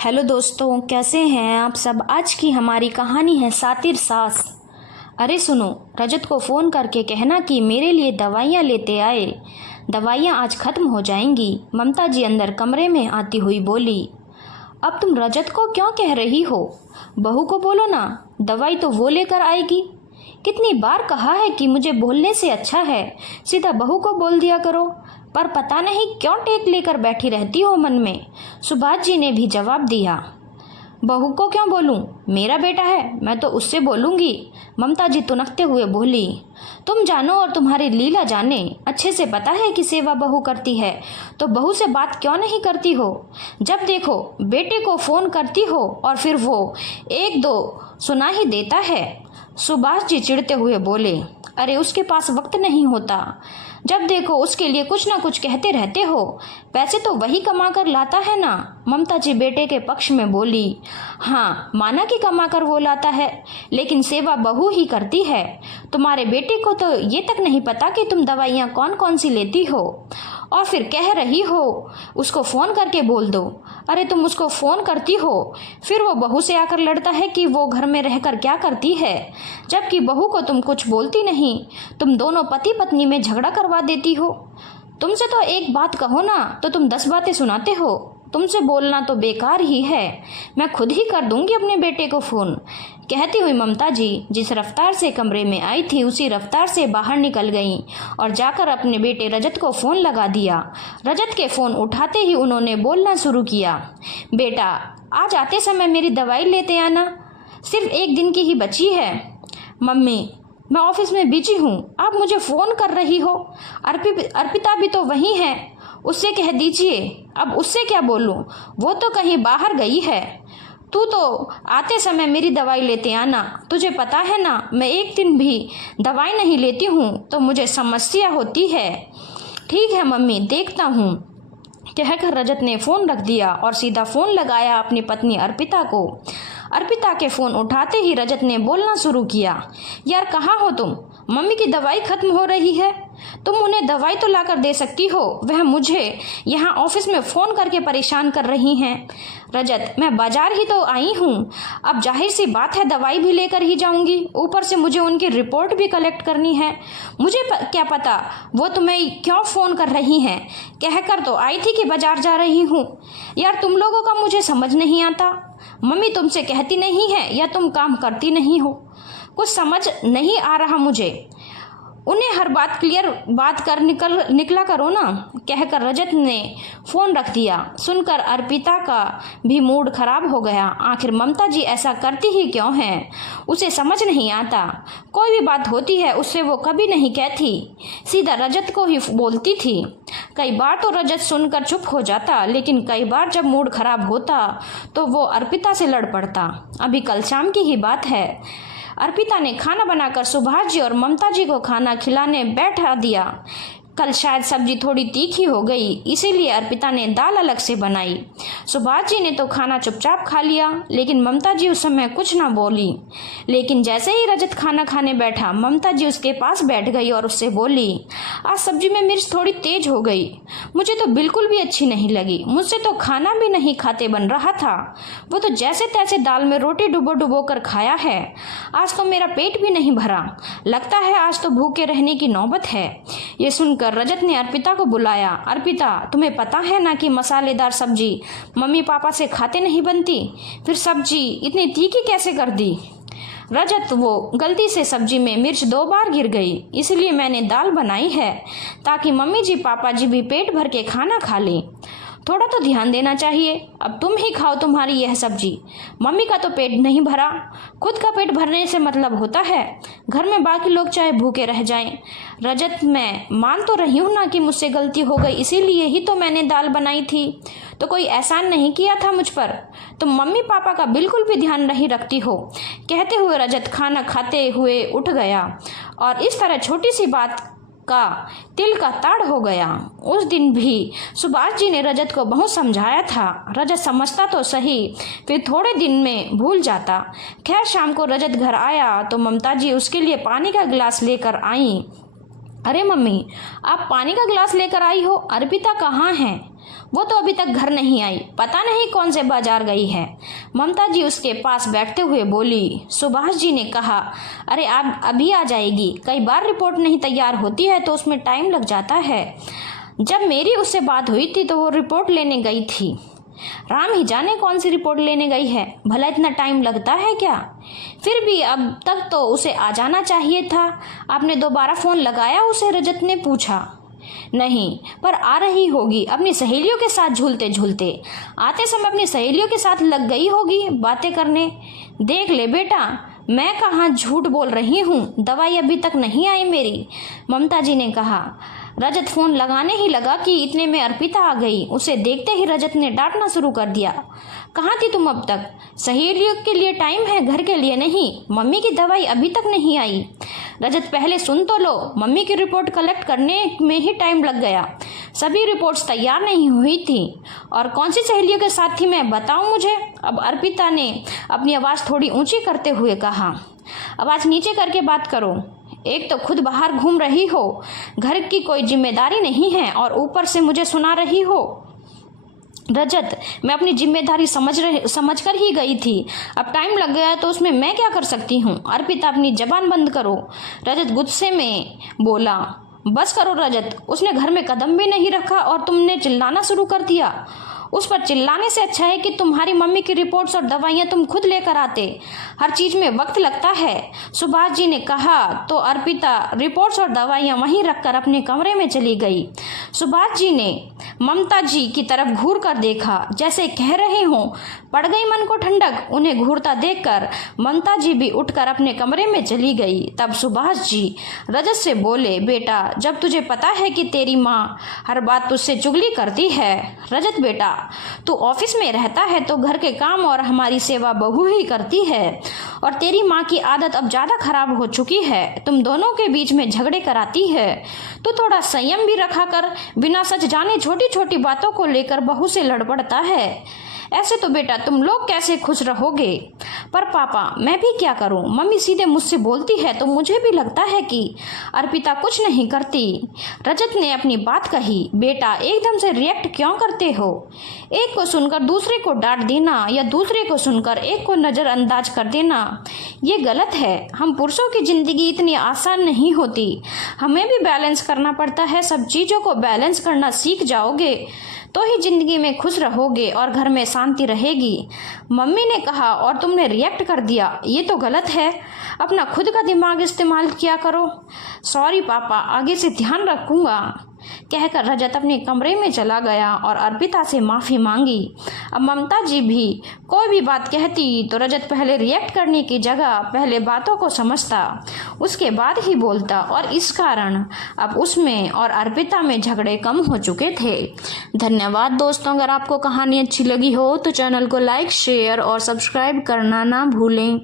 Hello दोस्तों, कैसे हैं आप सब। आज की हमारी कहानी है सातिर सास। अरे सुनो, रजत को फ़ोन करके कहना कि मेरे लिए दवाइयाँ लेते आए, दवाइयाँ आज ख़त्म हो जाएंगी। ममता जी अंदर कमरे में आती हुई बोली, अब तुम रजत को क्यों कह रही हो? बहू को बोलो ना, दवाई तो वो लेकर आएगी। कितनी बार कहा है कि मुझे बोलने से अच्छा है सीधा बहू को बोल दिया करो, पर पता नहीं क्यों टेक लेकर बैठी रहती हो मन में। सुभाष जी ने भी जवाब दिया, बहू को क्यों बोलूं, मेरा बेटा है, मैं तो उससे बोलूंगी। ममता जी तुनकते हुए बोली, तुम जानो और तुम्हारी लीला जाने, अच्छे से पता है कि सेवा बहू करती है तो बहू से बात क्यों नहीं करती हो। जब देखो बेटे को फ़ोन करती हो और फिर वो एक दो सुना ही देता है। सुभाष जी चिढ़ते हुए बोले, अरे उसके पास वक्त नहीं होता, जब देखो उसके लिए कुछ ना कुछ कहते रहते हो, पैसे तो वही कमा कर लाता है ना। ममता जी बेटे के पक्ष में बोली, हाँ माना कि कमा कर वो लाता है, लेकिन सेवा बहू ही करती है। तुम्हारे बेटे को तो ये तक नहीं पता कि तुम दवाइयाँ कौन कौन सी लेती हो, और फिर कह रही हो उसको फ़ोन करके बोल दो। अरे तुम उसको फ़ोन करती हो, फिर वो बहू से आकर लड़ता है कि वो घर में रहकर क्या करती है, जबकि बहू को तुम कुछ बोलती नहीं। तुम दोनों पति पत्नी में झगड़ा करवा देती हो। तुमसे तो एक बात कहो ना तो तुम 10 बातें सुनाते हो। तुमसे बोलना तो बेकार ही है, मैं खुद ही कर दूंगी अपने बेटे को फ़ोन। कहती हुई ममता जी जिस रफ्तार से कमरे में आई थी उसी रफ्तार से बाहर निकल गईं और जाकर अपने बेटे रजत को फ़ोन लगा दिया। रजत के फ़ोन उठाते ही उन्होंने बोलना शुरू किया, बेटा आज आते समय मेरी दवाई लेते आना, सिर्फ एक दिन की ही बची है। मम्मी मैं ऑफिस में बिजी हूँ, आप मुझे फ़ोन कर रही हो। अर्पिता भी तो वहीं है, उससे कह दीजिए। अब उससे क्या बोलूँ, वो तो कहीं बाहर गई है। तू तो आते समय मेरी दवाई लेते आना, तुझे पता है ना मैं एक दिन भी दवाई नहीं लेती हूँ तो मुझे समस्या होती है। ठीक है मम्मी, देखता हूँ, कहकर रजत ने फ़ोन रख दिया और सीधा फ़ोन लगाया अपनी पत्नी अर्पिता को। अर्पिता के फ़ोन उठाते ही रजत ने बोलना शुरू किया, यार कहाँ हो तुम, मम्मी की दवाई ख़त्म हो रही है, तुम उन्हें दवाई तो लाकर दे सकती हो, वह मुझे यहाँ ऑफिस में फ़ोन करके परेशान कर रही हैं। रजत मैं बाज़ार ही तो आई हूँ, अब जाहिर सी बात है दवाई भी लेकर ही जाऊँगी, ऊपर से मुझे उनकी रिपोर्ट भी कलेक्ट करनी है। मुझे क्या पता वो तुम्हें क्यों फ़ोन कर रही हैं, कहकर तो आई थी कि बाज़ार जा रही हूँ। यार तुम लोगों का मुझे समझ नहीं आता, मम्मी तुमसे कहती नहीं है या तुम काम करती नहीं हो, कुछ समझ नहीं आ रहा मुझे। उन्हें हर बात क्लियर बात कर निकला करो ना, कहकर रजत ने फ़ोन रख दिया। सुनकर अर्पिता का भी मूड खराब हो गया। आखिर ममता जी ऐसा करती ही क्यों हैं, उसे समझ नहीं आता। कोई भी बात होती है उससे वो कभी नहीं कहती, सीधा रजत को ही बोलती थी। कई बार तो रजत सुनकर चुप हो जाता, लेकिन कई बार जब मूड खराब होता तो वो अर्पिता से लड़ पड़ता। अभी कल शाम की ही बात है, अर्पिता ने खाना बनाकर सुभाष जी और ममता जी को खाना खिलाने बैठा दिया। कल शायद सब्जी थोड़ी तीखी हो गई, इसीलिए अर्पिता ने दाल अलग से बनाई। सुभाष जी ने तो खाना चुपचाप खा लिया, लेकिन ममता जी उस समय कुछ ना बोली। लेकिन जैसे ही रजत खाना खाने बैठा, ममता जी उसके पास बैठ गई और उससे बोली, आज सब्जी में मिर्च थोड़ी तेज हो गई, मुझे तो बिल्कुल भी अच्छी नहीं लगी, मुझसे तो खाना भी नहीं खाते बन रहा था, वो तो जैसे तैसे दाल में रोटी डुबो डुबो कर खाया है। आज तो मेरा पेट भी नहीं भरा, लगता है आज तो भूखे रहने की नौबत है। ये सुनकर रजत ने अर्पिता को बुलाया, अर्पिता तुम्हें पता है ना कि मसालेदार सब्जी मम्मी पापा से खाते नहीं बनती, फिर सब्जी इतनी तीखी कैसे कर दी। रजत वो गलती से सब्जी में मिर्च 2 बार गिर गई, इसलिए मैंने दाल बनाई है ताकि मम्मी जी पापा जी भी पेट भर के खाना खा लें। थोड़ा तो ध्यान देना चाहिए, अब तुम ही खाओ तुम्हारी यह सब्जी, मम्मी का तो पेट नहीं भरा, खुद का पेट भरने से मतलब होता है घर में बाकी लोग चाहे भूखे रह जाएं। रजत मैं मान तो रही हूँ ना कि मुझसे गलती हो गई, इसीलिए ही तो मैंने दाल बनाई थी, तो कोई एहसान नहीं किया था मुझ पर, तुम मम्मी पापा का बिल्कुल भी ध्यान नहीं रखती हो। कहते हुए रजत खाना खाते हुए उठ गया और इस तरह छोटी सी बात का तिल का ताड़ हो गया। उस दिन भी सुभाष जी ने रजत को बहुत समझाया था, रजत समझता तो सही, फिर थोड़े दिन में भूल जाता। खैर शाम को रजत घर आया तो ममता जी उसके लिए पानी का गिलास लेकर आई। अरे मम्मी आप पानी का गिलास लेकर आई हो, अर्पिता कहाँ है? वो तो अभी तक घर नहीं आई, पता नहीं कौन से बाजार गई है। ममता जी उसके पास बैठते हुए बोली। सुभाष जी ने कहा, अरे आप अभी आ जाएगी, कई बार रिपोर्ट नहीं तैयार होती है तो उसमें टाइम लग जाता है। जब मेरी उससे बात हुई थी तो वो रिपोर्ट लेने गई थी। राम ही जाने कौन सी रिपोर्ट लेने गई है, भला इतना टाइम लगता है क्या? फिर भी अब तक तो उसे आ जाना चाहिए था। आपने दोबारा फ़ोन लगाया उसे? रजत ने पूछा। नहीं, पर आ रही होगी अपनी सहेलियों के साथ झूलते झूलते। आते समय अपनी सहेलियों के साथ लग गई होगी बातें करने। देख ले बेटा, मैं कहाँ झूठ बोल रही हूँ, दवाई अभी तक नहीं आई मेरी, ममता जी ने कहा। रजत फोन लगाने ही लगा कि इतने में अर्पिता आ गई। उसे देखते ही रजत ने डांटना शुरू कर दिया। कहाँ थी तुम अब तक? सहेलियों के लिए टाइम है, घर के लिए नहीं। मम्मी की दवाई अभी तक नहीं आई। रजत पहले सुन तो लो, मम्मी की रिपोर्ट कलेक्ट करने में ही टाइम लग गया। सभी रिपोर्ट्स तैयार नहीं हुई थी। और कौन सी सहेलियों के साथ थी मैं बताऊं मुझे? अब अर्पिता ने अपनी आवाज़ थोड़ी ऊंची करते हुए कहा। आवाज़ नीचे करके बात करो। एक तो खुद बाहर घूम रही हो, घर की कोई जिम्मेदारी नहीं है और ऊपर से मुझे सुना रही हो। रजत, मैं अपनी जिम्मेदारी समझ कर ही गई थी। अब टाइम लग गया तो उसमें मैं क्या कर सकती हूँ? अर्पिता, अपनी जबान बंद करो, रजत गुस्से में बोला। बस करो रजत, उसने घर में कदम भी नहीं रखा और तुमने चिल्लाना शुरू कर दिया। उस पर चिल्लाने से अच्छा है कि तुम्हारी मम्मी की रिपोर्ट्स और दवाइयाँ तुम खुद लेकर आते। हर चीज़ में वक्त लगता है, सुभाष जी ने कहा। तो अर्पिता रिपोर्ट्स और दवाइयाँ वहीं रखकर अपने कमरे में चली गई। सुभाष जी ने ममता जी की तरफ घूर कर देखा, जैसे कह रहे हों, पड़ गई मन को ठंडक। उन्हें घूरता देखकर ममता जी भी उठकर अपने कमरे में चली गई। तब सुभाष जी रजत से बोले, बेटा, जब तुझे पता है कि तेरी माँ हर बात तुझसे चुगली करती है। रजत बेटा, तू ऑफिस में रहता है तो घर के काम और हमारी सेवा बहू ही करती है, और तेरी माँ की आदत अब ज़्यादा खराब हो चुकी है। तुम दोनों के बीच में झगड़े कराती है। तो थोड़ा संयम भी रखा कर, बिना सच जाने छोटी छोटी बातों को लेकर बहू से लड़ पड़ता है। ऐसे तो बेटा तुम लोग कैसे खुश रहोगे? पर पापा, मैं भी क्या करूं? मम्मी सीधे मुझसे बोलती है तो मुझे भी लगता है कि अर्पिता कुछ नहीं करती। रजत ने अपनी बात कही। बेटा, एकदम से रिएक्ट क्यों करते हो? एक को सुनकर दूसरे को डांट देना या दूसरे को सुनकर एक को नज़रअंदाज कर देना, ये गलत है। हम पुरुषों की ज़िंदगी इतनी आसान नहीं होती, हमें भी बैलेंस करना पड़ता है। सब चीज़ों को बैलेंस करना सीख जाओगे तो ही जिंदगी में खुश रहोगे और घर में शांति रहेगी। मम्मी ने कहा और तुमने रिएक्ट कर दिया, ये तो गलत है। अपना खुद का दिमाग इस्तेमाल किया करो। सॉरी पापा, आगे से ध्यान रखूंगा, कहकर रजत अपने कमरे में चला गया और अर्पिता से माफ़ी मांगी। अब ममता जी भी कोई भी बात कहती तो रजत पहले रिएक्ट करने की जगह पहले बातों को समझता, उसके बाद ही बोलता, और इस कारण अब उसमें और अर्पिता में झगड़े कम हो चुके थे। धन्यवाद दोस्तों। अगर आपको कहानी अच्छी लगी हो तो चैनल को लाइक, शेयर और सब्सक्राइब करना ना भूलें।